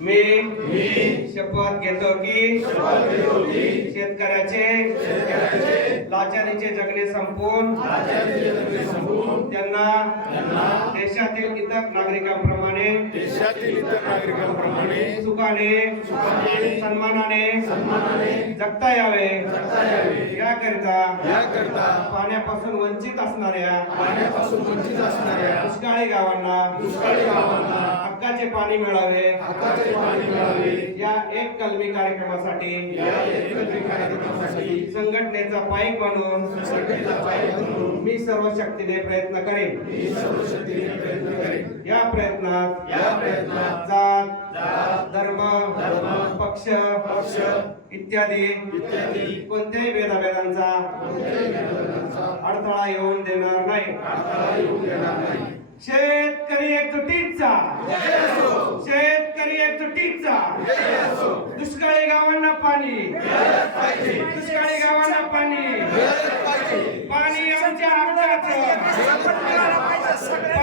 मी शपथ घेतो की शेतकऱ्याचे लाचारीचे जगणे संपून त्यांना देशातील इतर नागरिकांप्रमाणे सुखाने सन्मानाने जगता यावे याकरिता पाण्यापासून वंचित असणाऱ्या दुष्काळी गावांना हक्काचे पाणी मिळावे या एक कलमी कार्यक्रमासाठी संघटनेचा पाईक बनून मी सर्व शक्तीने प्रयत्न करेन। या प्रयत्नात जात धर्म पक्ष इत्यादी कोणत्याही भेदाभेदांचा अडथळा येऊन देणार नाही। शेतकरी एकजुटीचा दुष्काळी गावांना पाणी पाणी आमच्या हक्काचं